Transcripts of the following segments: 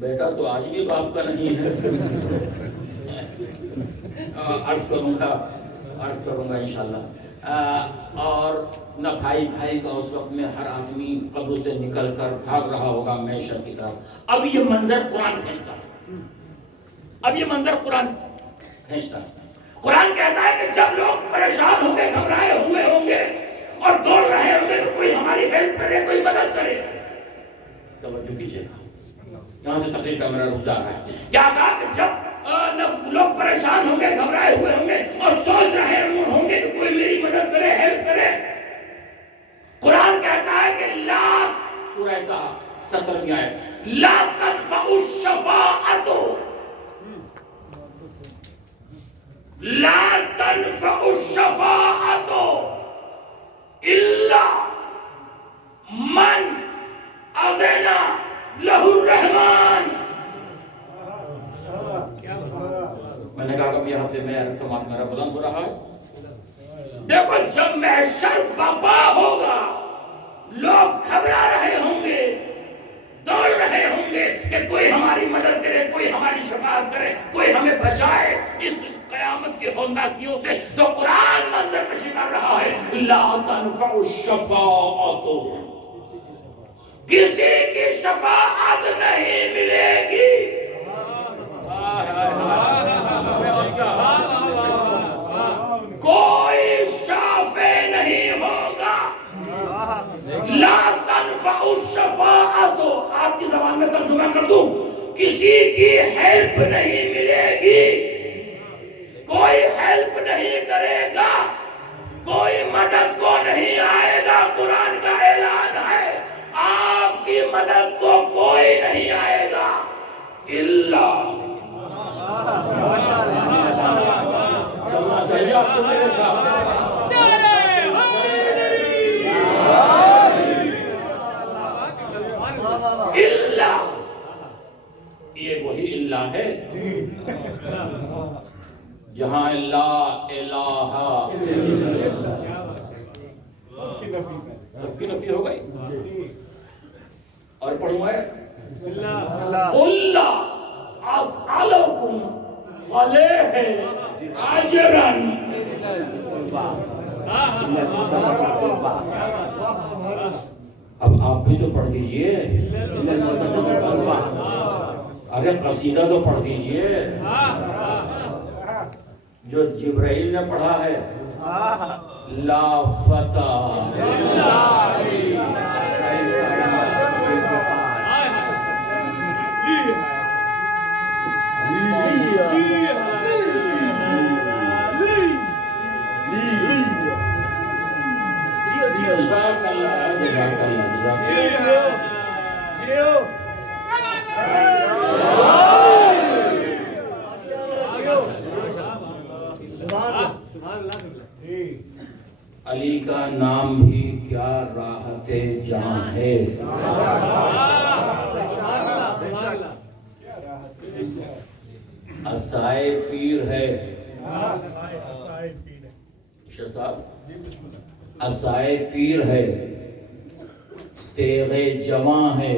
بیٹا تو آج بھی باپ کا نہیں ہے. عرض کروں گا انشاءاللہ. اور نہ بھائی بھائی کا اس وقت میں ہر آدمی قبر سے نکل کر بھاگ رہا ہوگا معیشت کی طرف. اب یہ منظر قرآن کھینچتا ہے. قرآن کہتا ہے کہ جب لوگ پریشان ہوں گے، گھبرائے ہوئے ہوں گے اور دوڑ رہے ہوں گے تو کوئی ہماری ہیلپ کرے، کوئی مدد کرے. توجہ کیجیے، یہاں سے تقریر کا میرا رک جا رہا ہے. کیا کہا کہ جب لوگ پریشان ہوں گے، گھبرائے ہوئے ہوں گے اور سوچ رہے ہوں گے کہ کوئی میری مدد کرے، ہیلپ کرے. قرآن کہتا ہے کہ لا، سورہ کا 17ویں آیت، لا تنفع الشفاعت، لا تنفع الشفاعت الا من اذن لہ الرحمن. میں نے کہا کہ یہاں سے میں سماعت میرا بلند ہو رہا ہے. دیکھو جب محشر برپا ہوگا، لوگ گھبرا رہے ہوں گے، دوڑ رہے ہوں گے کہ کوئی ہماری مدد کرے، کوئی ہماری شفاعت کرے، کوئی ہمیں بچائے اس قیامت کی ہولناکیوں سے، تو قرآن منظر کشی کر رہا ہے لا تنفع الشفاعت، کسی کی شفاعت نہیں ملے گی. کوئی شافع نہیں ہوگا. لا تنفع الشفاعت، آپ کی زبان میں ترجمہ کر دوں، کسی کی ہیلپ نہیں ملے گی، کوئی ہیلپ نہیں کرے گا، کوئی مدد کو نہیں آئے گا. قرآن کا اعلان ہے آپ کی مدد کو کوئی نہیں آئے گا الا. چلنا چاہیے آپ کو میرے ساتھ. اللہ، یہ وہی اللہ ہے یہاں لا الہ، سب کی نفی ہو گئی. اور پڑھوں ہے قل لا اسألکم علیہ اجرا. اب آپ بھی تو پڑھ دیجئے، ارے قصیدہ تو پڑھ دیجئے جو جبرائیل نے پڑھا ہے. لا فتح علی کا نام بھی کیا راحت جہاں ہے. اسائے پیر ہے شاہ صاحب، اسائے پیر ہے، تیغ جواں ہے،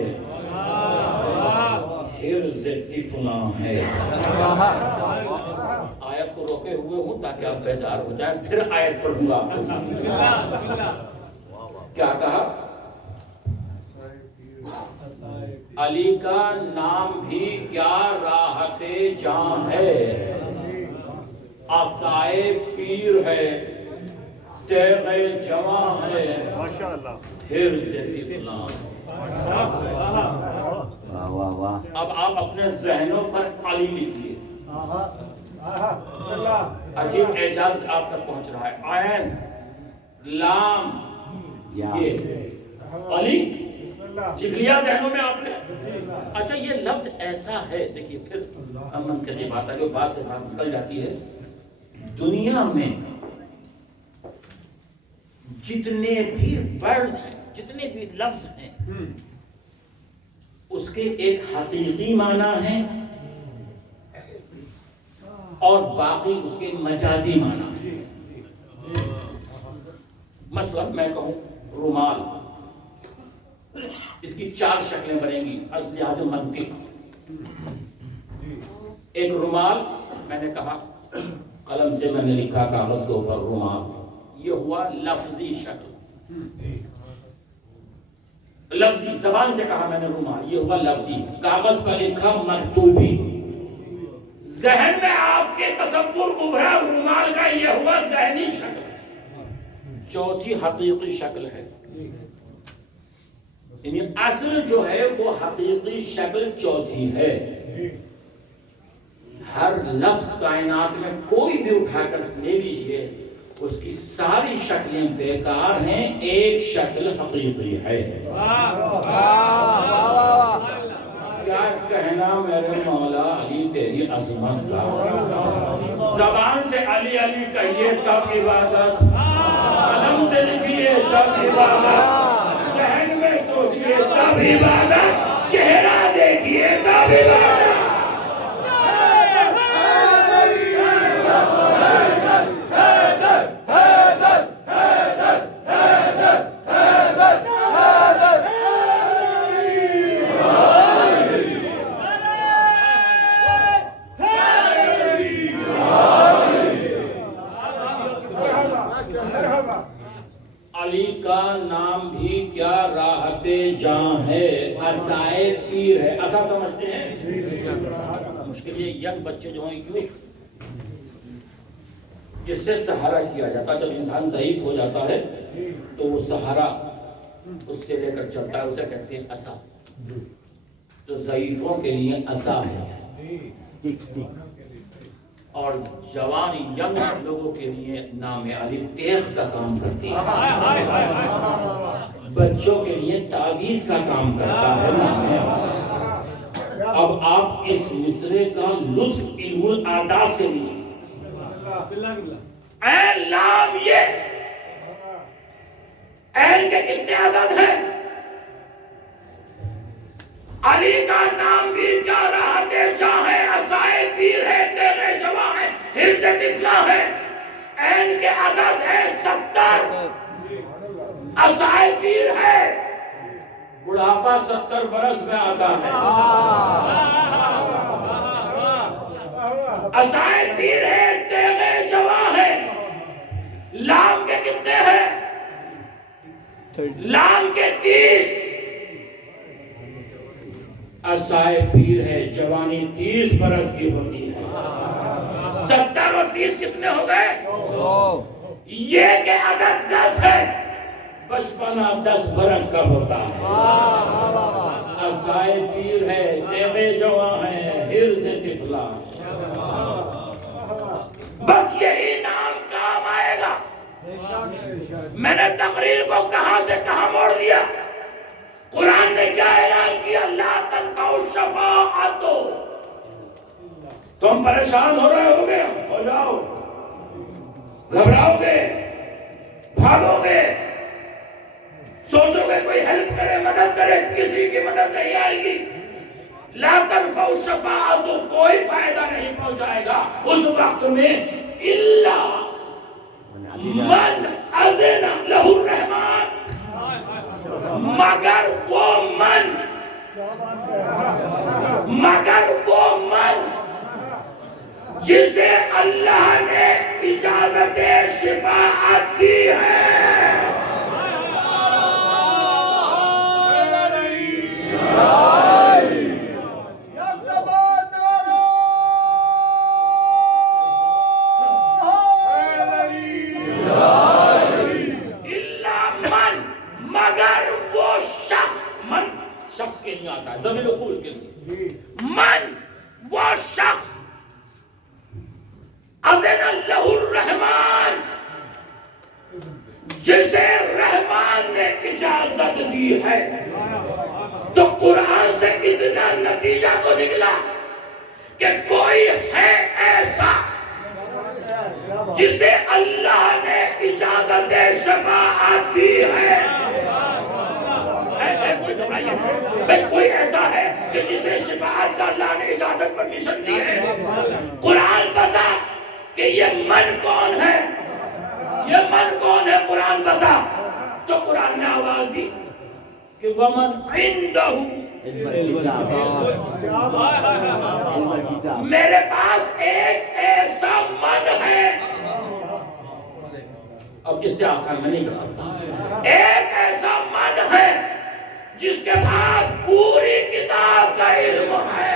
حرز طفلاں ہے. آیت کو روکے ہوئے ہوں تاکہ آپ بیدار ہو جائیں، پھر آیت پڑھوں گا آپ کو. کیا کہا؟ علی کا نام بھی کیا راحت جاں ہے، آسائے پیر ہے، تیغ جواں ہے، حرز طفلاں. اب آپ اپنے ذہنوں پر علی لکھیے. عجیب اعجاز آپ تک پہنچ رہا ہے. عین لام یہ علی لکھ لیا ذہنوں میں آپ نے. اچھا یہ لفظ ایسا ہے، دیکھیے پھر امن کے بات ہے جو بات سے بات نکل جاتی ہے. دنیا میں جتنے بھی ورڈ ہیں، جتنے بھی لفظ ہیں، اس کے ایک حقیقی معنی ہے اور باقی اس کے مجازی معنی. مثلا میں کہوں رومال، اس کی 4 شکلیں بنیں گی از لحاظ منطق. ایک رومال، میں نے کہا قلم سے میں نے لکھا کاغذ کے اوپر رومال، یہ ہوا لفظی شکل، لفظی زبان سے کہا میں نے رومال، یہ ہوا لفظی، کاغذ پر لکھا مکتوبی، ذہن میں آپ کے تصور ابھرا رومال کا، یہ ہوا ذہنی شکل، چوتھی حقیقی شکل ہے، یعنی اصل جو ہے وہ حقیقی شکل چوتھی ہے۔ ہر لفظ کائنات میں کوئی بھی اٹھا کر لے لیجئے، اس کی ساری شکلیں بیکار ہیں، ایک شکل حقیقی ہے۔ کیا کہنا میرے مولا علی تیری عظمت کا، زبان سے علی علی کہیے تب عبادت، قلم سے لکھیے تب عبادت، ذہن میں سوچیے تب عبادت، چہرہ دیکھیے تب عبادت۔ علی کا نام بھی کیا راحت جاں ہے، عصائے پیر ہے، ایسا سمجھتے ہیں؟ مشکل یہ ینگ بچے جو ہیں یوتھ، جس سے سہارا کیا جاتا ہے، جب انسان ضعیف ہو جاتا ہے تو وہ سہارا اس سے لے کر چلتا ہے، اسے کہتے ہیں عصا، جو ضعیفوں کے لیے عصا ہے، اور جوان ینگ لوگوں کے لیے نام علی تیغ کا کام کرتی ہے، بچوں کے لیے تعویذ کا کام کرتا ہے نام علی۔ اب آپ اس مصرے کا لطف علم العادات سے لیجیے۔ اے لام، یہ این کے کتنے عدد ہیں؟ علی کا نام بھی کیا راحت جاں ہے، عصائے پیر ہے، تیغ جواں ہے، حرز طفلہ ہے، این کے عدد ہے 70، عصائے پیر ہے، بڑھاپا 70 برس میں آتا ہے، عصائے پیر ہے، تیغ جواں ہے، لام کے کتنے ہیں؟ لام کے 30، عصائے پیر ہے، جوانی 30 برس کی ہوتی ہے، 70 اور 30 کتنے ہو گئے؟ یہ کہ عدد 10 ہے، بچپنا 10 برس کا ہوتا ہے، عصائے پیر ہے، تیغ جواں ہے، حرز طفلہ، بس یہی نام کام آئے گا۔ میں نے تقریر کو کہاں سے کہاں موڑ دیا، قرآن نے کیا اعلان کیا؟ لا تنفع الشفاعۃ، تم پریشان ہو رہے ہوگے، ہو جاؤ، گھبراؤ گے، بھاگو گے، سوچو گے کوئی ہیلپ کرے، مدد کرے، کسی کی مدد نہیں آئے گی۔ لا تنفع الشفاعۃ، کوئی فائدہ نہیں پہنچائے گا اس وقت میں، الا من اذن لہ الرحمن، مگر وہ من جسے اللہ نے اجازت شفاعت دی ہے۔ زمین و قول کے لیے من، وہ شخص اذن لہ الرحمن، جسے رحمان نے اجازت دی ہے۔ تو قرآن سے اتنا نتیجہ تو نکلا کہ کوئی ہے ایسا جسے اللہ نے اجازت شفاعت دی ہے۔ کوئی ایسا ہے کہ جسے شفاعت کا اللہ نے اجازت پرمیشن دی ہے؟ قرآن بتا کہ یہ من کون ہے، یہ من کون ہے، قرآن بتا۔ تو قرآن نے آواز دی کہ وَمَنْ عِنْدَهُ میرے پاس ایک ایسا من ہے، اب اس سے آسان میں نہیں کر سکتا، ایک ایسا من ہے جس کے پاس پوری کتاب کا علم ہے۔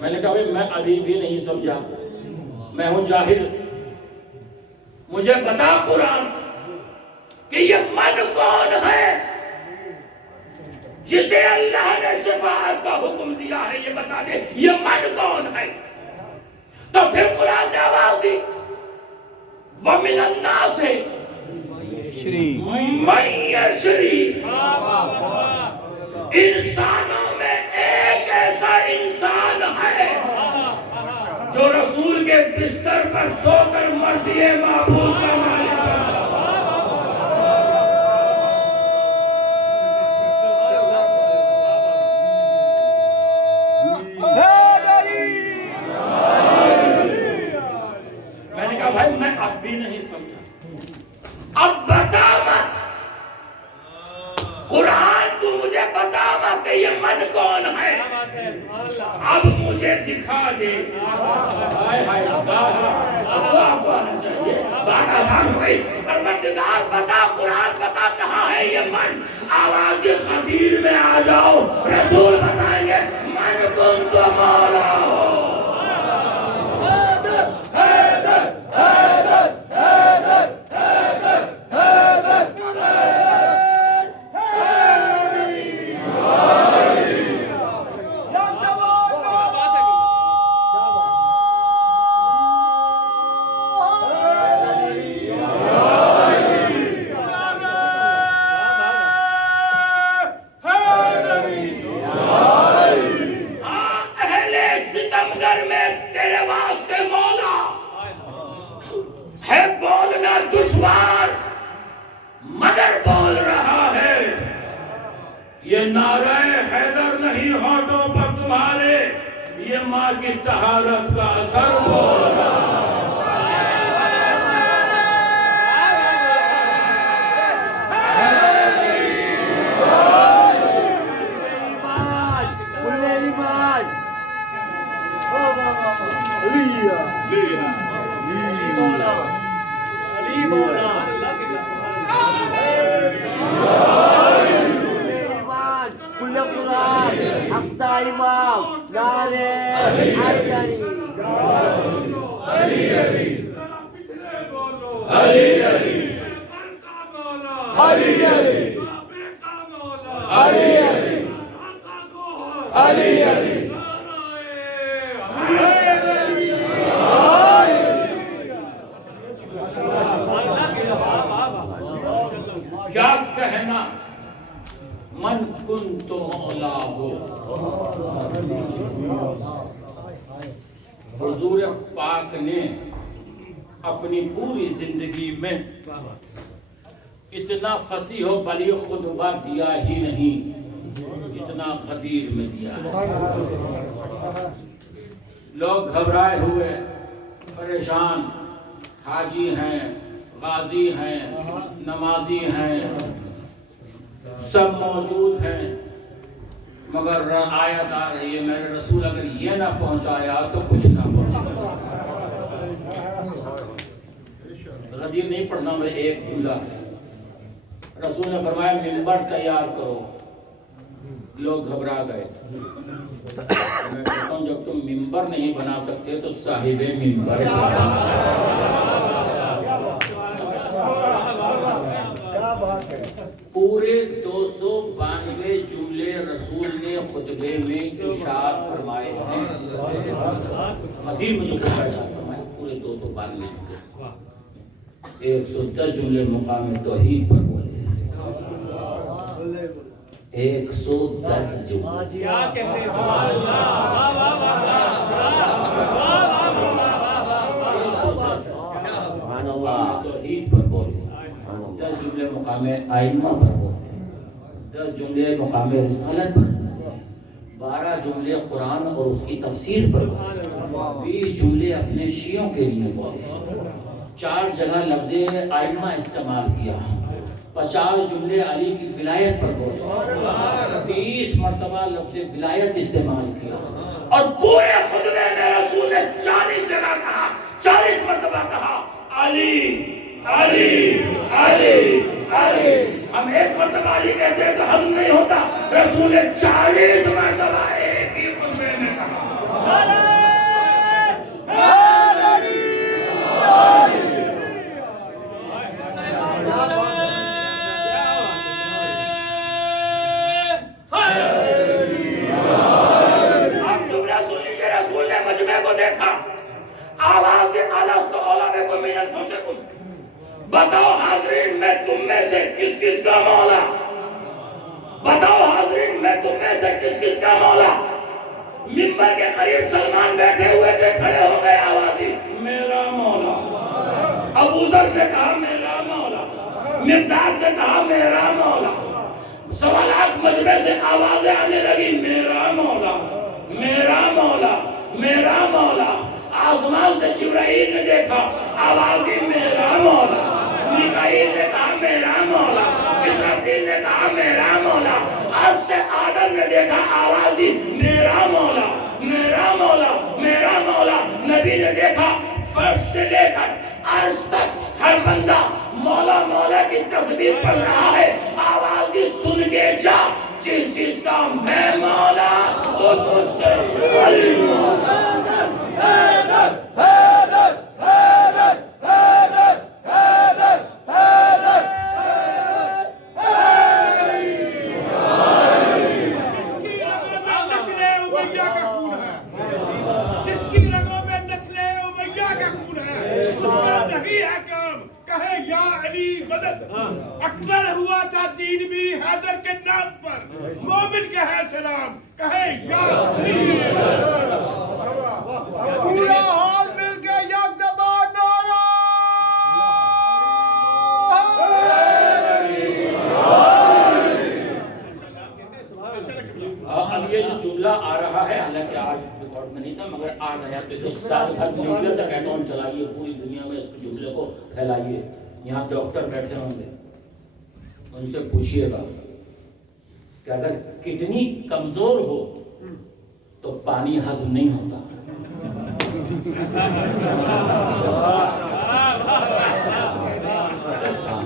میں نے کہا میں ابھی بھی نہیں سمجھا، میں ہوں جاہل، مجھے بتا قرآن کہ یہ من کون ہے جسے اللہ نے شفاعت کا حکم دیا ہے، یہ بتا دے یہ من کون ہے۔ تو پھر قرآن نے آواز دی وَمِنَ النَّاسِ مَن یشری، انسانوں میں ایک ایسا انسان ہے جو رسول کے بستر پر سو کر مرضی معبود کا مالک ہے۔ میں نے کہا بھائی میں اب بھی نہیں سمجھا، اب بتا مت، قرآن تو مجھے بتا مت کہ یہ من کون ہے، اب مجھے دکھا دے۔ ہائے ہائے آپ آنا چاہیے، بات آسان ہوئی، پروردگار بتا، قرآن بتا کہاں ہے یہ من۔ آواز خدیر میں آ جاؤ، رسول بتائیں گے من کن تو مولا ہو۔ دشوار مگر بول رہا ہے، یہ نعرہ حیدر نہیں ہونٹوں پر تمہارے، یہ ماں کی طہارت کا اثر بول رہا ہے۔ کیا کہنا من کن تو مولا ہو۔ حضور پاک نے اپنی پوری زندگی میں اتنا فصیح و بلیغ خطبہ دیا ہی نہیں جتنا غدیر میں دیا ہے۔ لوگ گھبرائے ہوئے پریشان، حاجی ہیں، غازی ہیں، نمازی ہیں، سب موجود ہیں، مگر آیت آ رہی ہے میرے رسول اگر یہ نہ پہنچایا تو کچھ نہ پہنچایا۔ غدیر نہیں پڑھنا میں ایک جملہ، رسول نے فرمایا منبر تیار کرو، لوگ گھبرا گئے۔ میں کہتا ہوں جب تم منبر نہیں بنا سکتے تو صاحب منبر پورے 292 جملے رسول نے خطبے میں ارشاد فرمائے ہیں۔ حدیث میں جو ارشاد فرمائے پورے 292 جملے، 110 جملے مقام توحید پر بولے، 110 جملے توحید پر بولے، 10 جملے مقام ائمہ پر بولے، 10 جملے مقام رسالت پر، 12 جملے قرآن اور اس کی تفسیر پر بولے، 20 جملے اپنے شیعوں کے لیے بولے، 4 جگہ لفظ ائمہ استعمال کیا، 50 جملے علی کی ولایت پر بولے، 30 مرتبہ لفظ ولایت استعمال کیا، اور پورے خطبے میں رسول نے 40 جگہ کہا، 40 مرتبہ کہا علی علی علی علی۔ ہم ایک مرتبہ علی کہتے ہیں تو ہضم نہیں ہوتا، رسول نے 40 مرتبہ ایک ہی خطبے میں کہا۔ کو دیکھا، آواز دے الستو اولا بکم من انفسکم، بتاؤ حاضرین میں تم میں سے کس کس کا مولا، بتاؤ حاضرین میں تم میں سے کس کس کا مولا۔ منبر کے قریب سلمان بیٹھے ہوئے تھے، کھڑے ہو گئے، آواز دی میرا مولا۔ ابو ذر نے کہا میرا مولا، مقداد نے کہا میرا مولا، سوالات مجمع سے آوازیں آنے لگی میرا مولا میرا مولا میرا مولا۔ آسمان سے جبرائیل نے دیکھا، آواز دی میرا مولا، میکائیل نے کہا میرا مولا، اسرافیل نے کہا میرا مولا، عرش سے آدم نے دیکھا، آواز دی میرا مولا میرا مولا میرا مولا۔ نبی نے دیکھا، فرش سے لے کر عرش تک ہر بندہ مولا مولا کی تسبیح پڑھ رہا ہے، آواز دی سن کے جا، جس چیز کا میں مولا اس سے علی مولا۔ حیدر حیدر حیدر حیدر حیدر حیدر جس کی رگوں میں نسل امیہ کا خون ہے، جس کی رگوں میں نسل امیہ کا خون ہے، اس کا نہیں ہے کام کہے یا علی مدد۔ اکبر ہوا تھا دین بھی حیدر کے نام پر، مومن کہے سلام کہے یا علی مدد۔ پورا حال مل کے یک زبان نعرہ اب یہ جو جملہ آ رہا ہے، حالانکہ آج ریکارڈ میں نہیں تھا مگر آ گیا، تو اس سال ہر میڈیا سے کہتا ہوں چلائیے، پوری دنیا میں اس جملے کو پھیلائیے۔ یہاں ڈاکٹر بیٹھے ہوں گے، ان سے پوچھئے گا کہ اگر کڈنی کمزور ہو تو پانی ہضم نہیں ہوتا،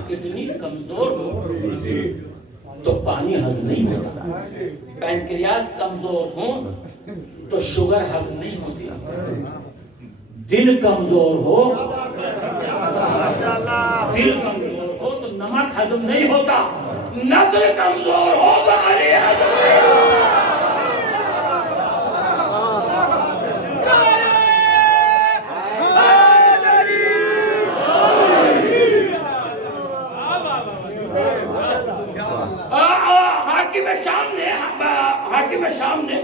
کڈنی کمزور ہو تو پانی ہضم نہیں ہوتا، پینکریاس کمزور ہو تو شوگر ہضم نہیں ہوتی، دل کمزور ہو تو نمک ہضم نہیں ہوتا، نسل کمزور ہو تو علی ہضم نہیں ہوتا۔ حاکم شام نے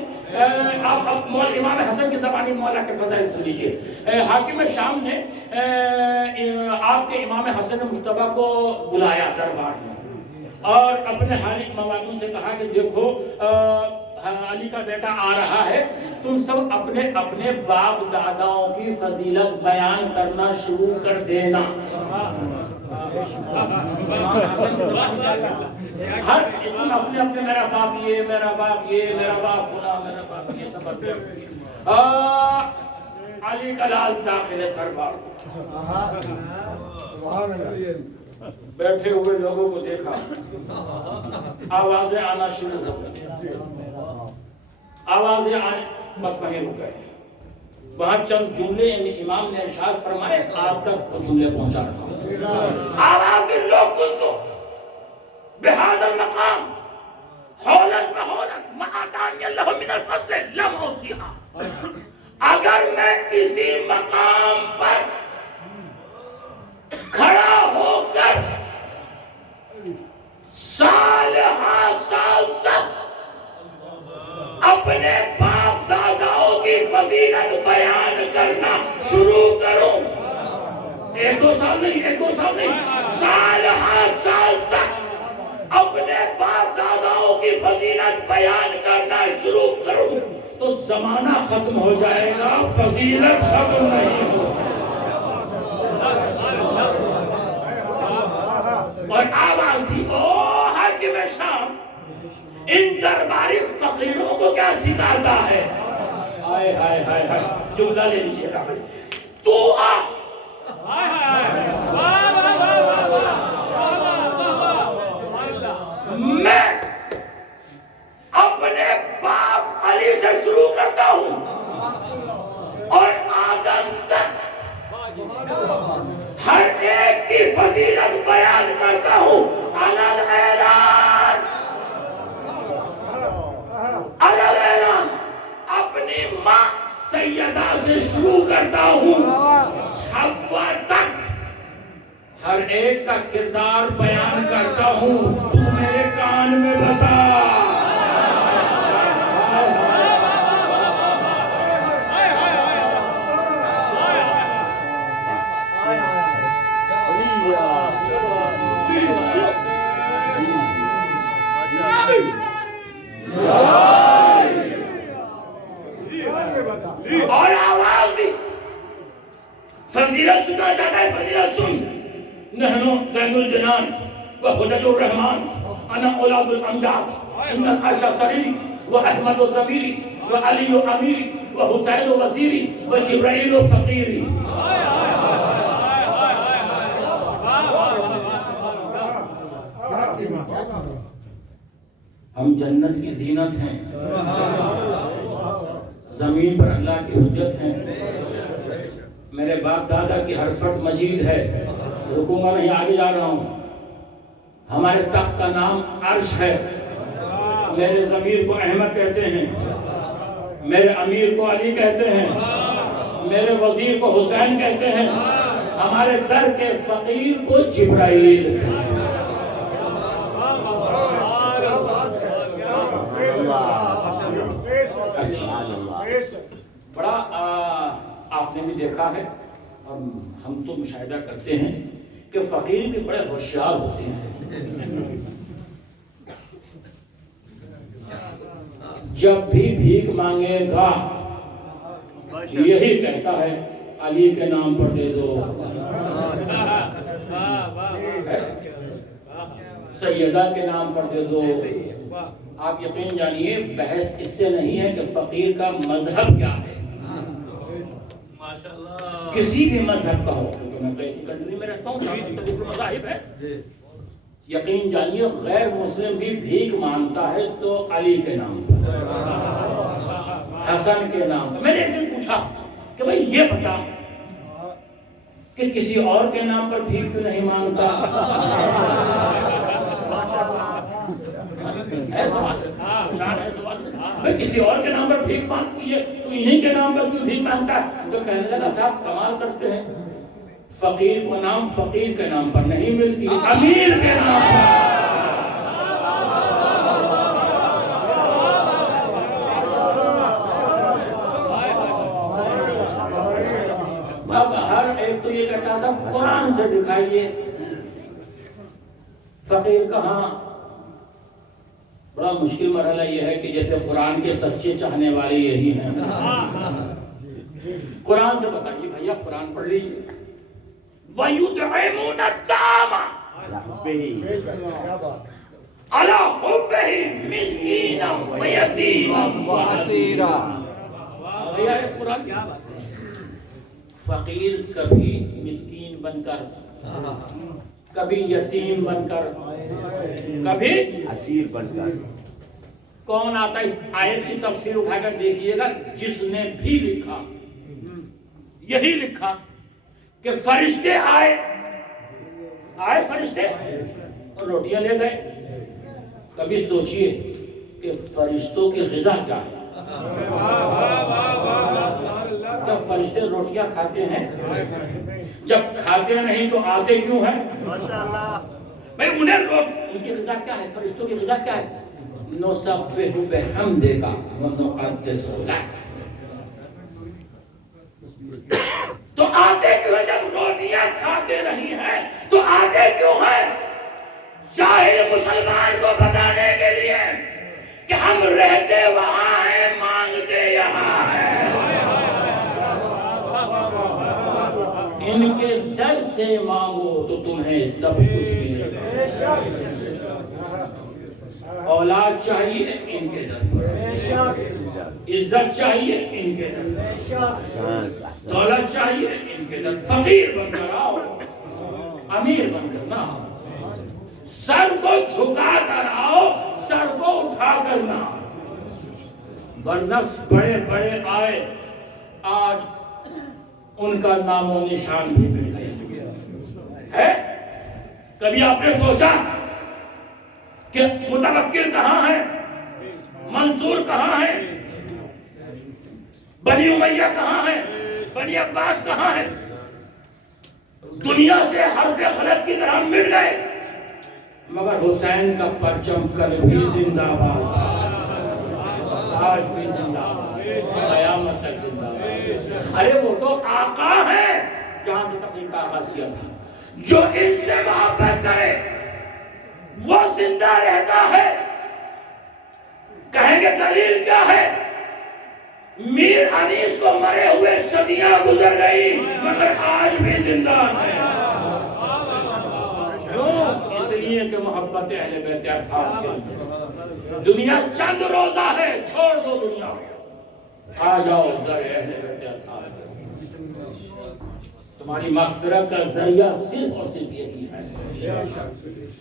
آپ امام حسن کی زبانی مولا کے فضائل سن لیجئے۔ حاکم شام نے آپ کے امام حسن مصطفیٰ کو بلایا دربار میں، اور اپنے حالی موالوں سے کہا کہ دیکھو علی کا بیٹا آ رہا ہے، تم سب اپنے اپنے باپ داداؤں کی فضیلت بیان کرنا شروع کر دینا۔ ہر تم اپنے اپنے میرا باپ یہ، میرا باپ یہ، میرا باپ خدا، میرا باپ یہ سب علی کا لال داخل دربار، بیٹھے ہوئے لوگوں کو دیکھا، آوازیں آنا شروع ہو گئی، آوازیں آنے بس وہیں رک گئے۔ وہاں چند جملے امام نے ارشاد فرمائے، آپ تک وہ جملے پہنچا رہا۔ آواز لوگ کن تو بهذا المقام حولا فحولا ما آتانی اللہ من الفضل لم اوصیها، اگر میں اسی مقام پر کھڑا ہو کر سال ہاں سال تک اپنے باپ داداؤں کی فضیلت بیان کرنا شروع کروں، ایک دو سال نہیں، سال ہاں سال تک اپنے باپ داداؤں کی فضیلت بیان کرنا شروع کروں تو زمانہ ختم ہو جائے گا، فضیلت ختم نہیں ہو۔ اور آواز دی ان درباری فقیروں کو کیا سکھاتا ہے؟ ہائے ہائے ہائے ہائے، جملہ لے لیجیے گا بھائی، تو آ میں اپنے باپ علی سے شروع کرتا ہوں اور آدم تک ہر ایک کی فضیلت بیان کرتا ہوں علل اعلان، اپنی ماں سیدہ سے شروع کرتا ہوں حوا تک ہر ایک کا کردار بیان کرتا ہوں، تو میرے کان میں بتا۔ اور آواز دی، فضیلت سننا چاہتا ہے فضیلت سن، نحنو زین الجنان و حجج الرحمن انا اولاد الامجاد ان العرش سریری و احمد الضمیری و علی امیری و حسین وزیری و جبرائیل فقیری۔ ہم جنت کی زینت ہیں، زمین پر اللہ کی حجت ہیں، میرے باپ دادا کی ہر فرد مجید ہے، رکوں گا نہیں، آگے جا رہا ہوں۔ ہمارے تخت کا نام عرش ہے، میرے ضمیر کو احمد کہتے ہیں، میرے امیر کو علی کہتے ہیں، میرے وزیر کو حسین کہتے ہیں، ہمارے در کے فقیر کو جبرائیل۔ بڑا آپ نے بھی دیکھا ہے اور ہم تو مشاہدہ کرتے ہیں کہ فقیر بھی بڑے ہوشیار ہوتے ہیں، جب بھی بھیک مانگے گا یہی کہتا ہے علی کے نام پر دے دو، سیدہ کے نام پر دے دو۔ آپ یقین جانیے بحث اس سے نہیں ہے کہ فقیر کا مذہب کیا ہے، کسی بھی مذہب کا ہو، کیونکہ میں تو ایسی کنٹری میں رہتا ہوں مختلف مذاہب ہے، یقین جانیے غیر مسلم بھی بھیک مانگتا ہے تو علی کے نام پر، حسن کے نام پر۔ میں نے ایک دن پوچھا کہ بھئی یہ بتا کہ کسی اور کے نام پر بھیک کیوں نہیں مانگتا؟ ہے سوال، میں کسی اور کے نام پر بھیک مانگتی ہے تو انہی کے نام پر کیوں بھیک مانگتا ہے؟ تو کہنے لگا صاحب کمال کرتے ہیں، فقیر کو نام فقیر کے نام پر نہیں ملتی، امیر کے نام پر۔ اب ہر ایک تو یہ کہتا تھا قرآن سے دکھائیے فقیر کہاں۔ بڑا مشکل مرحلہ یہ ہے کہ جیسے قرآن کے سچے چاہنے والے یہی ہیں، قرآن سے بتائیے بھیا، قرآن پڑھ لیجیے، وَيُطْعِمُونَ الطَّعَامَ عَلَىٰ حُبِّهِ مِسْكِينًا وَيَتِيمًا وَأَسِيرًا۔ بھیا یہ قرآن کیا بات ہے؟ فقیر کبھی مسکین بن کر، کبھی یتیم بن کر، کبھی اسیر بن کر۔ کون آتا ہے؟ اس آیت کی تفسیر اٹھا کر دیکھیے گا، جس نے بھی لکھا یہی لکھا کہ فرشتے آئے فرشتے اور روٹیاں لے گئے۔ کبھی سوچئے کہ فرشتوں کی غذا کیا ہے؟ جب فرشتے روٹیاں کھاتے ہیں، جب کھاتے نہیں تو آتے کیوں ہیں؟ بھئی انہیں ان کی غذا کیا ہے؟ فرشتوں کی غذا کیا ہے؟ نُسَبِّحُ بِحَمْدِكَ وَنُقَدِّسُ لَكَ۔ تو آتے کیوں ہیں؟ جب روٹیاں کھاتے نہیں ہیں تو آتے کیوں ہیں؟ جاہل مسلمان کو بتانے کے لیے کہ ہم رہتے وہاں ہیں، مانگتے یہاں ہیں۔ ان کے در سے مانگو تو تمہیں سب کچھ ملے گا۔ اولاد چاہیے ان کے در پر، عزت چاہیے ان کے در پر، دولت چاہیے ان کے در، فقیر بن کر آؤ، امیر بن کر نہ آؤ، سر کو جھکا کر آؤ، سر کو اٹھا کر نہ آؤ، ورنہ بڑے بڑے آئے آج ان کا نام و نشان بھی مٹ گیا ہے۔ کبھی آپ نے سوچا کہ متوکل کہاں ہے، منصور کہاں ہے، بنی امیہ کہاں ہے، بنی عباس کہاں ہے؟ دنیا سے حرف خلق کی طرح مٹ گئے، مگر حسین کا پرچم کل بھی زندہ باد تھا، آج بھی زندہ باد، قیامت تک زندہ باد۔ ارے وہ تو آقا ہے، جہاں سے تقریب کا آغاز کیا تھا، جو ان سے محبت کرے وہ زندہ رہتا ہے۔ کہیں گے دلیل کیا ہے؟ میر انیس کو مرے ہوئے صدیاں گزر گئی مگر آج بھی زندہ ہے۔ اس لیے کہ محبت اہل بیت اطہار کی دنیا چند روزہ ہے، چھوڑ دو دنیا، آ جاؤ در اہل بیت اطہار۔ تمہاری مغفرت کا ذریعہ صرف اور صرف یہی ہے۔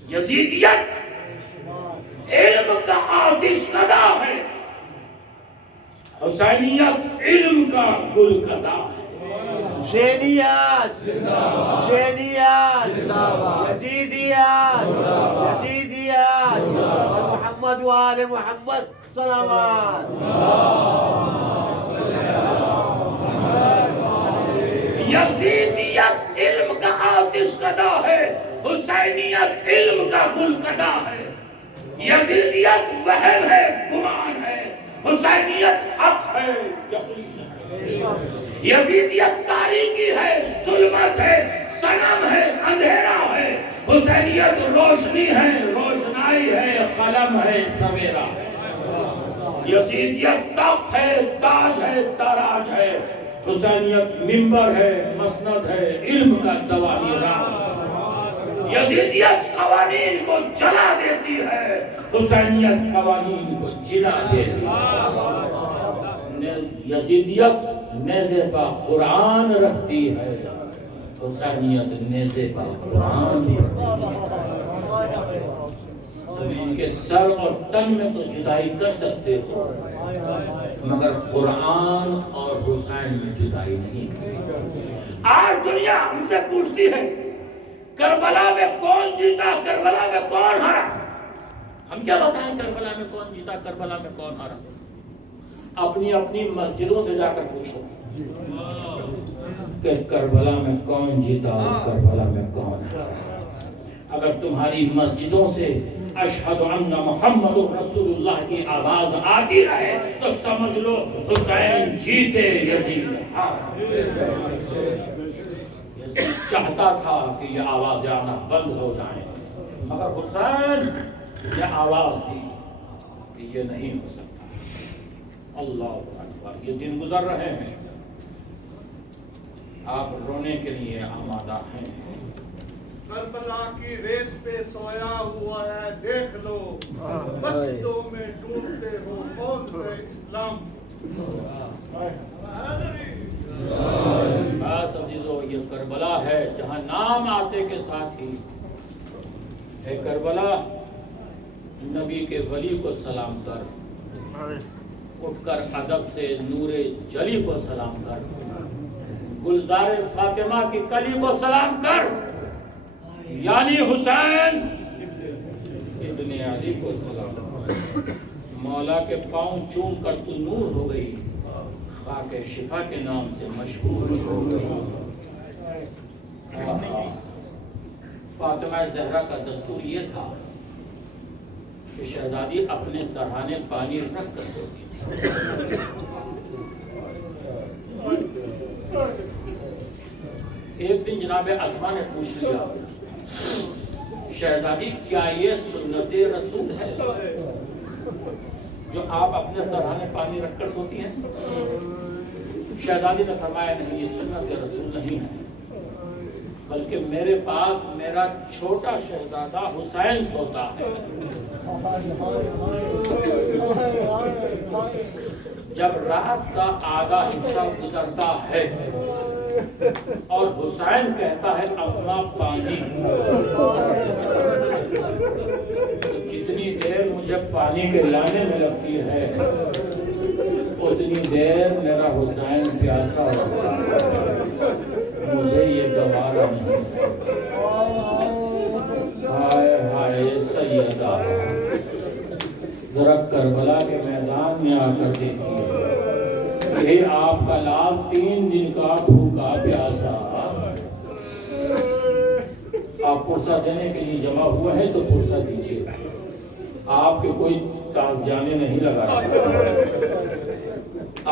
یزیدیت علم کا آتش کدا ہے، حسینیت علم کا گل کدا ہے۔ حسینیت حسینیت یزیدیت یزیدیت محمد و آل محمد صلوات۔ یزیدیت علم کا آتش کدا ہے، حسینیت علم کا گل کدا ہے۔ یزیدیت وہم ہے، گمان ہے، حسینیت حق ہے، یقین ہے۔ یزیدیت تاریکی ہے، ظلمت ہے، صنم ہے، اندھیرا ہے۔ حسینیت روشنی ہے، روشنائی ہے، قلم ہے، سویرا ہے۔ یزیدیت تخت ہے، تاج ہے، تاراج ہے۔ حسینیت منبر ہے، مسند ہے، علم کا دوانی راج ہے۔ یزیدیت قوانین کو جلا دیتی ہے، حسینیت قوانین کو جلا دیتی ہے۔ یزیدیت نیزے پا قرآن رکھتی ہے، حسینیت نیزے پا قرآن رکھتی ہے۔ تم ان کے سر اور تن میں تو جدائی کر سکتے ہو مگر قرآن اور حسین میں جدائی نہیں۔ آج دنیا ہم سے پوچھتی ہے کربلا میں کون جیتا، کربلا میں کون ہارا؟ ہم کیا بتائیں کربلا میں کون جیتا، کربلا میں کون ہارا؟ اپنی اپنی مسجدوں سے جا کر پوچھو کہ کربلا میں کون جیتا اور کربلا میں کون ہارا۔ اگر تمہاری مسجدوں سے اشہد ان محمد رسول اللہ کی آواز آتی رہے تو سمجھ لو حسین جیتے، یزید ہارا۔ چاہتا تھا کہ یہ آوازیں آنا بند ہو جائیں مگر حسین یہ آواز دی کہ یہ نہیں ہو سکتا۔ اللہ اکبر۔ یہ دن گزر رہے ہیں، آپ رونے کے لیے آمادہ ہیں۔ کربلا کی ریت پہ سویا ہوا ہے، دیکھ لو مسجدوں میں ڈھونڈتے ہو کون سے اسلام۔ بس عزیزو، یہ کربلا ہے جہاں نام آتے کے ساتھ ہی اے کربلا نبی کے ولی کو سلام کر، اٹھ کر ادب سے نور جلی کو سلام کر، گلزار فاطمہ کی کلی کو سلام کر، یعنی حسین ابن علی کو سلام کر۔ مولا کے پاؤں چوم کر تو نور ہو گئی، خاک شفا کے نام سے مشہور ہو گئی۔ فاطمہ زہرا کا دستور یہ تھا کہ شہزادی اپنے سرہانے پانی رکھ کر سوتی تھی۔ ایک دن جناب اسما نے پوچھ لیا شہزادی کیا یہ سنت رسول ہے جو آپ اپنے سرہانے پانی رکھ کر سوتی ہیں؟ شہزادی نے فرمایا نہیں، یہ سنت رسول نہیں ہے۔ بلکہ میرے پاس میرا چھوٹا شہزادہ حسین سوتا ہے۔ جب رات کا آدھا حصہ گزرتا ہے اور حسین کہتا ہے اپنا پانی، تو جتنی دیر مجھے پانی کے لانے میں لگتی ہے اتنی دیر میرا حسین پیاسا ہوتا ہے۔ مجھے یہ گوارا نہیں۔ ہائے ہائے سیدہ، ذرا کربلا کے میدان میں آ کر دیکھیے، یہ آپ کا لال 3 دن کا بھوکا پیاسا، آپ فرصت دینے کے لیے جمع ہوئے ہیں تو فرصت دیجیے۔ آپ کے کوئی تعزیانے نہیں لگا رہے،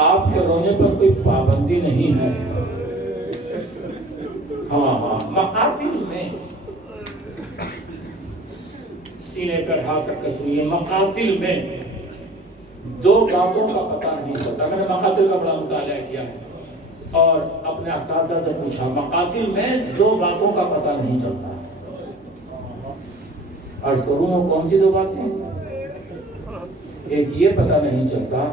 آپ کے رونے پر کوئی پابندی نہیں ہے۔ ہاں مقاتل میں سینے پر ہاتھ رکھ کے سنیے، مقاتل میں 2 باتوں کا پتہ نہیں چلتا۔ میں نے مقاتل کا بڑا مطالعہ کیا ہے اور اپنے اساتذہ سے پوچھا، مقاتل میں 2 باتوں کا پتہ نہیں چلتا۔ عرض کروں وہ کون سی 2 باتیں؟ ایک یہ پتہ نہیں چلتا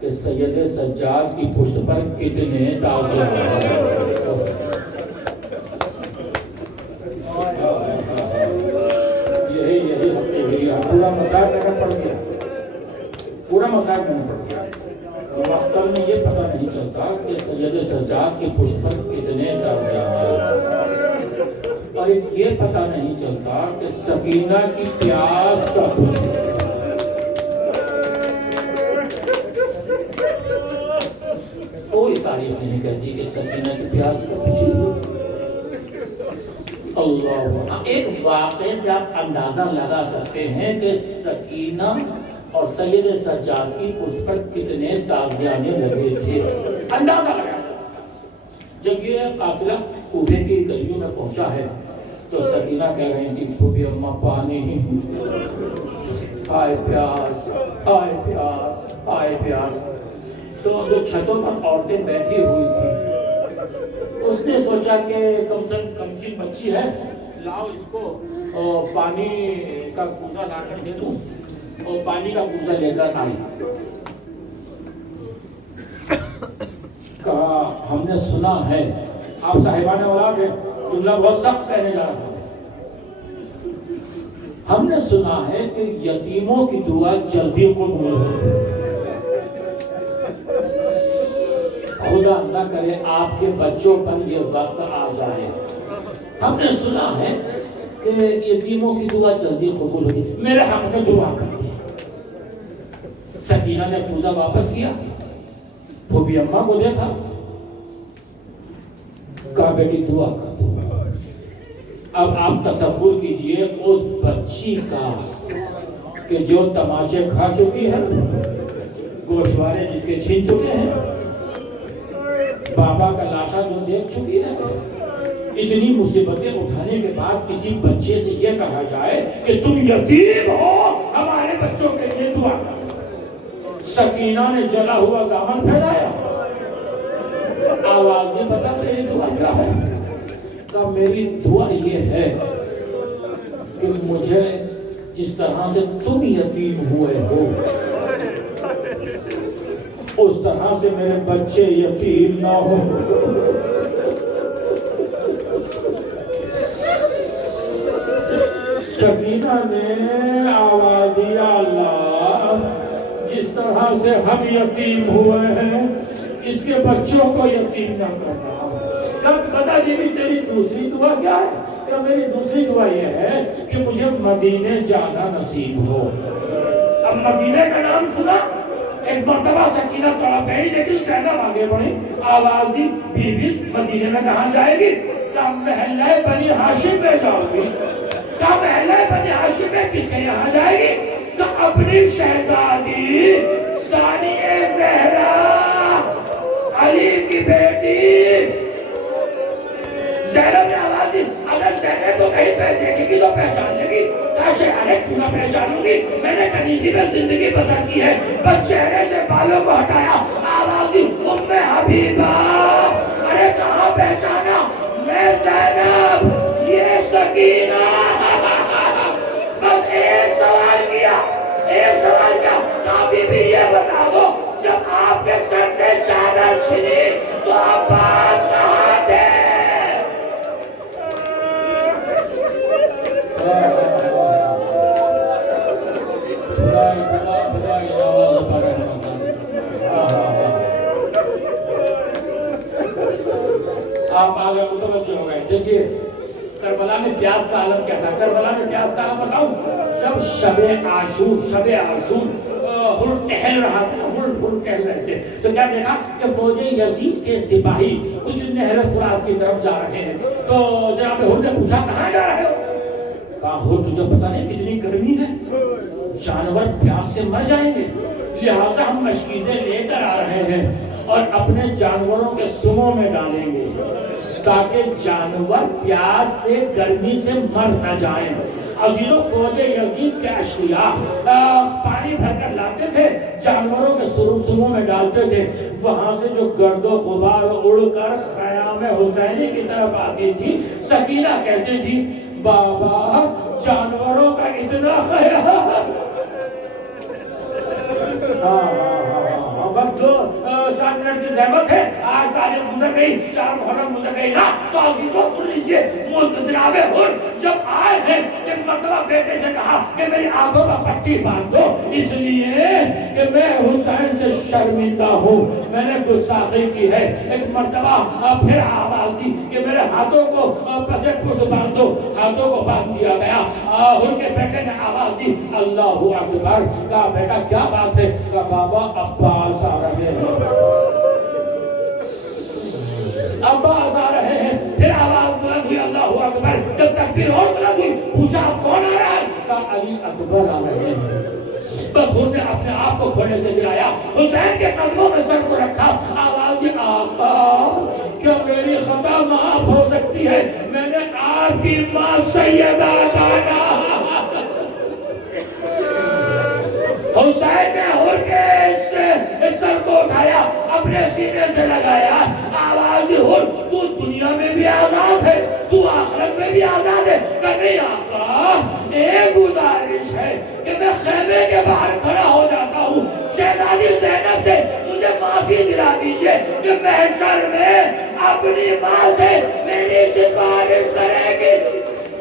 کہ سید سجاد کی پشت پر کتنے تازے ہیں۔ پورا مسائل میں نے پڑھ دیا، پورا مسائل میں نے پڑھ دیا۔ مختل میں یہ پتہ نہیں چلتا کہ سید سجاد کی پشت پر کتنے تازیاں ہیں، اور یہ پتہ نہیں چلتا کہ سکینہ کی پیاس کا کچھ ہے۔ کوئی تاریخ نہیں کہتی کہ سکینہ کی پیاس کا کچھ ہے۔ اللہ، ایک واقعے سے آپ اندازہ لگا سکتے ہیں کہ سکینہ اور سید سجاد کی پشت پر کتنے تازیانے لگے تھے، اندازہ لگا۔ جب یہ قافلہ کوفے کی گلیوں میں پہنچا ہے تو سکینہ کہہ رہی تھی، پھوپھی اماں پانی، آئے پیاس، آئے پیاس، آئے پیاس۔ تو جو چھتوں پر عورتیں بیٹھی ہوئی تھی، اس نے سوچا کہ کم سے کم سی بچی ہے، لاؤ اس کو پانی کا کوزہ لا کر دے دوں، اور پانی کا کوزہ لے کر آئی۔ کہا ہم نے سنا ہے، آپ صاحبان اولاد ہیں، جملہ بہت سخت کہنے جا رہا ہے، ہم نے سنا ہے کہ یتیموں کی دعا جلدی قبول ہوتی ہے۔ خدا نہ کرے آپ کے بچوں پر یہ وقت آ جائے۔ ہم نے سنا ہے کہ یتیموں کی دعا جلدی قبول ہوگی، میرے حق میں دعا کرتی ہے۔ سکینہ نے پوزا واپس کیا، پھوپھی اماں کو دیکھا، کہا بیٹی دعا کر دو۔ اب آپ تصور کیجئے اس بچی کا کہ جو تماچے کھا چکی ہے، گوشوارے جس کے چھین چکے ہیں، بابا کا لاشا جو دیکھ چکی ہے، اتنی مصیبتیں اٹھانے کے بعد کسی بچے سے یہ کہا جائے کہ تم یتیم ہو، ہمارے بچوں کے لیے دعا کرو۔ سکینہ نے جلا ہوا دامن پھیلایا، آواز نہیں پتا تیری دعا کیا ہے؟ کہا میری دعا یہ ہے کہ مجھے جس طرح سے تم یتیم ہوئے ہو، اس طرح سے میرے بچے یتیم نہ ہو۔ سکینہ نے آواز دیا، اللہ جس طرح سے ہم یتیم ہوئے ہیں اس کے بچوں کو یتیم نہ کرنا۔ کب بتا جی بھی تیری دوسری دعا کیا ہے؟ کہ میری دوسری دعا یہ ہے کہ مجھے مدینے جانا نصیب ہو۔ اب مدینے کا نام سنا، ایک مرتبہ سکینہ تڑپ گئی، لیکن زینب آگے بڑھی، آواز دی، بیوی مدینے میں کہاں جائے گی؟ کہا محلہ بنی ہاشم میں جاؤ گی۔ کہا محلہ بنی ہاشم میں کس کے یہاں جائے گی؟ کہا اپنی شہزادی ثانیہ زہرا علی کی بیٹی زینب نے آواز دی، اگر زینب کو کہیں پہ دیکھے گی تو پہچان لے گی۔ کہا شہرے کیوں نہ پہچانوں گی، میں نے کنیزی میں زندگی بسر کی ہے۔ بس چہرے سے بالوں کو ہٹایا، آواز دی، ام حبیبہ۔ ارے کہاں پہچانا؟ میں زینب سکینہ. بس ایک سوال کیا ابھی بھی یہ بتا دو جب آپ کے سر سے چادر چھنی تو عباس کہاں تھے؟ آپ آگے متوجہ ہو گئے. دیکھیے کربلا میں پیاس کا عالم کیا تھا. کربلا میں پیاس کا عالم بتاؤں. جب شب عاشور ہر ٹہل رہا تھا, ہر ٹہل رہے تھے, تو کیا دیکھا کہ فوج یزید کے سپاہی کچھ نہر فرات کی طرف جا رہے ہیں. تو جناب ہر نے پوچھا کہاں جا رہے ہو؟ کہا ہو تجھے پتا نہیں کتنی گرمی ہے, جانور پیاس سے مر جائیں گے, لہٰذا ہم مشکیزیں لے کر آ رہے ہیں اور اپنے جانوروں کے سموں میں ڈالیں گے تاکہ جانور پیاس سے گرمی سے مر نہ جائیں. عزیزوں فوج یزید کے اشقیاء پانی بھر کر لاتے تھے, جانوروں کے سموں میں ڈالتے تھے. وہاں سے جو گرد و غبار اڑ کر خیام حسینی کی طرف آتی تھی, سکینہ کہتی تھی بابا جانوروں کا اتنا خیال. وقت 4 منٹ کی زحمت ہے, آج تاریخ گزر گئی, 4 محرم گزر گئی نا. تو عزیزوں سن لیجئے, جناب ہر جب آئے ہیں ایک مرتبہ بیٹے سے کہا کہ میری آنکھوں پر پٹی باندھ دو, اس لیے کہ میں حسین سے شرمندہ ہوں, میں نے گستاخی کی ہے. ایک مرتبہ پھر آواز دی کہ میرے ہاتھوں کو پسے پشت باندھ دو, ہاتھوں کو باندھ دیا گیا. ہر کے بیٹے نے آواز دی اللہ اکبر. کہا بیٹا کیا بات ہے؟ کہا بابا عباس آ رہے ہیں, عباس آ رہے ہیں. پھر آواز بلند ہوئی اللہ اکبر. جب تکبیر اور بلند ہوئی پوچھا اب کون آ رہا ہے؟ کہا علی اکبر آ رہے ہیں. بس ہر نے اپنے آپ کو گھوڑے سے گرایا, حسین کے قدموں میں سر کو رکھا. آواز دی آقا کیا میری خطا معاف ہو سکتی ہے؟ میں نے آپ کی ماں سیدہ کا نام. حسین نے ہر کے سر کو اٹھایا, اپنے سینے سے لگایا. آواز دی ہر تو دنیا میں بھی آزاد ہے, تو آخرت میں بھی آزاد ہے. کہ نہیں آقا, ایک گزارش ہے کہ میں خیمے کے باہر کھڑا ہو جاتا ہوں, شہزادی زینب سے مجھے معافی دلا دیجئے کہ محشر میں اپنی ماں سے میری سفارش کرے گی.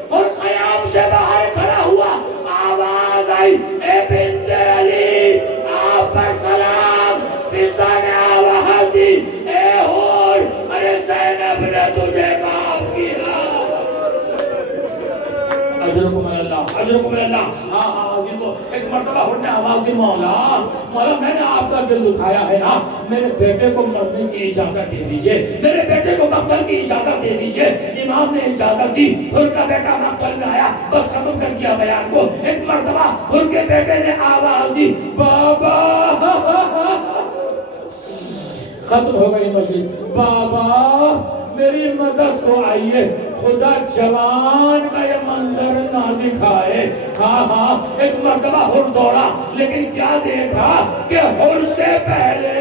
اور خیام سے باہر کھڑا ہوا, آواز آئی اے بنت علی آپ پر سلام. فضا نے آواز دی اے ہور, ارے زینب نے تجھے معاف کیا. اجرکم اللہ, اجرکم اللہ. ہاں عزیزو, ایک مرتبہ ہر نے آواز دی مولا میں نے آپ کا دل دکھایا ہے نا, میرے بیٹے کو مرنے کی اجازت دے دیجئے, میرے بیٹے کو مقتل کی اجازت دے دیجئے. امام نے اجازت دی, ہر کا بیٹا مقتل میں آیا, بس ختم کر دیا بیان کو. ایک مرتبہ ہر کے بیٹے نے آواز دی بابا, ختم ہو گئی مجلس. بابا میری مدد کو آئیے, خدا جوان کا یہ منظر نہ دکھائے. ہاں ایک مرتبہ ہر دوڑا, لیکن کیا دیکھا کہ ہر سے پہلے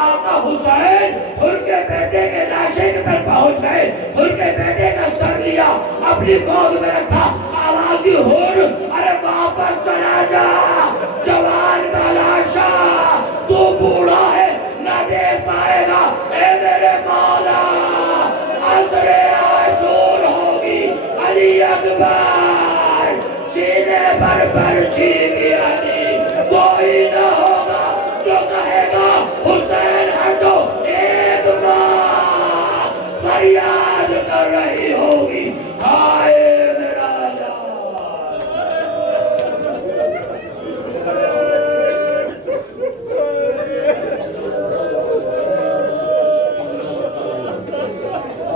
آقا حسین ہر کے بیٹے کے لاشے کے پر پہنچ گئے. ہر کے بیٹے کا سر لیا, اپنی گود میں رکھا. آواز دی ہر ارے واپس چلا جا, جوان کا لاشا, تو بوڑھا ہے نہ دیکھ پائے گا. اے میرے مولا عصر عاشور ہوگی, علی اکبر سینے پر پرچھی کی علی